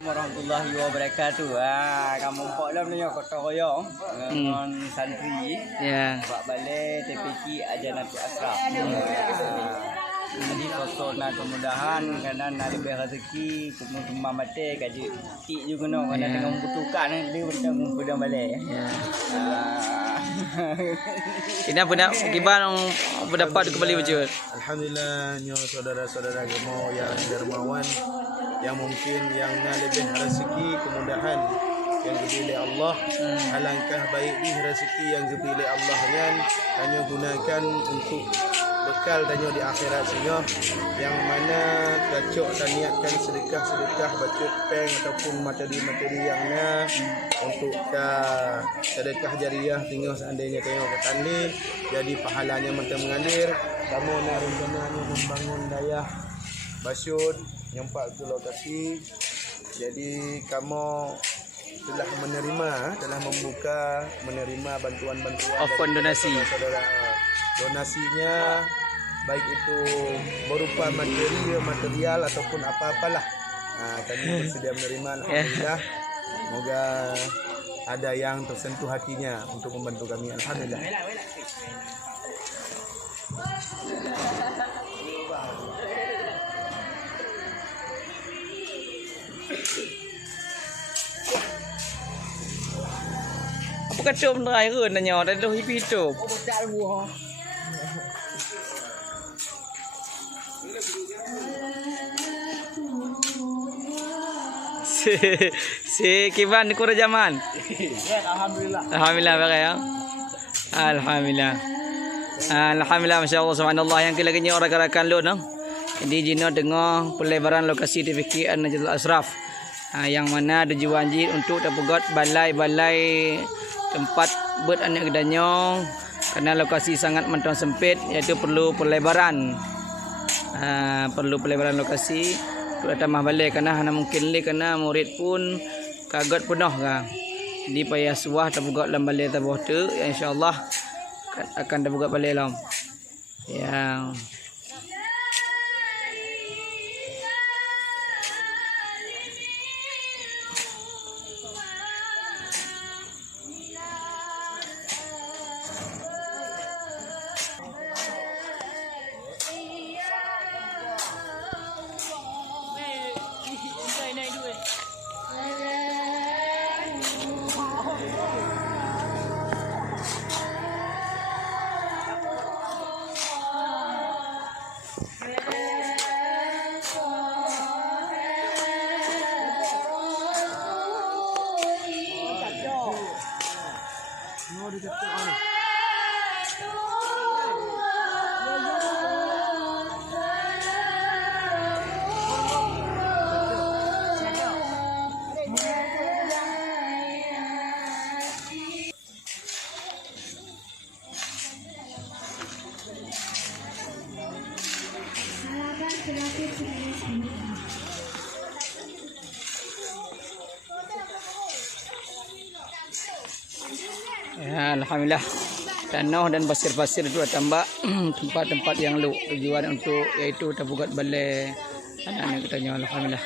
Warahmatullahi wabarakatuh. Kamu pok lah ni Kota Royong dengan santri. Ya. Buat balik TPK Ajanati Asraf. Jadi kosona kemudahan kerana nak lebih rezeki kumur mati kaji tik juga no kerana tengah membutuhkan dia macam mudah balik. Ya. Ini benar gimana berdapat kembali wujud. Alhamdulillah nyo saudara-saudara gemo yang dermawan yang mungkin yang lebih rezeki kemudahan yang diberi Allah. Alangkah baik di rezeki yang diberi Allah yang hanya gunakan untuk bekal tanya di akhirat sehingga yang mana kacok dan niatkan sedekah-sedekah bacut peng ataupun materi-materi yang untuk sedekah jariah tinggal seandainya tengok ke tandil jadi pahalanya macam mengalir. Kamu nak rencananya membangun daya basyut nyempak ke lokasi. Jadi kamu telah menerima bantuan-bantuan Open donasi. Saudara. Donasinya baik itu berupa material ataupun apa-apalah. Kami bersedia menerima. Alhamdulillah. Semoga ada yang tersentuh hatinya untuk membantu kami. Alhamdulillah. Apa kata menerai ke nanya dah dah hidup. Si Kiban di Kura Zaman. Alhamdulillah. Alhamdulillah bagai ya. Alhamdulillah. Alhamdulillah masya-Allah subhanallah yang lagi orang rakan lu no. Jadi jino dengar pelebaran lokasi TPK An-Najlatul Asraf. Yang mana ada jiwanji untuk terpegot balai-balai tempat buat anak gedanyong kerana lokasi sangat mentang sempit iaitu perlu pelebaran. Perlu pelebaran lokasi untuk tambah balik kerana hanya mungkin le kerana murid pun kagot penuh kan. Jadi payah suah terpegot dalam balik tabah tu insya-Allah akan terpegot balik lam. Ya. Ya, alhamdulillah. Tanah dan pasir-pasir itu tambah tempat-tempat yang lu tujuan untuk iaitu terbuat balai anak-anak katanya alhamdulillah.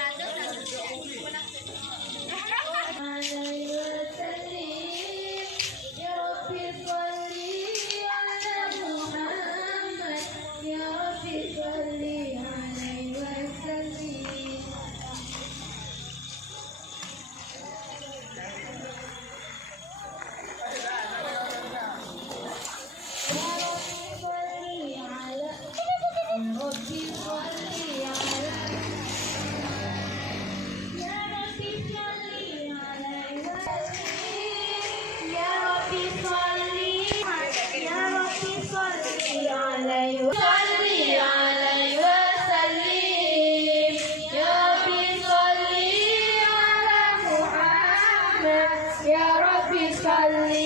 Ya Rabbi salli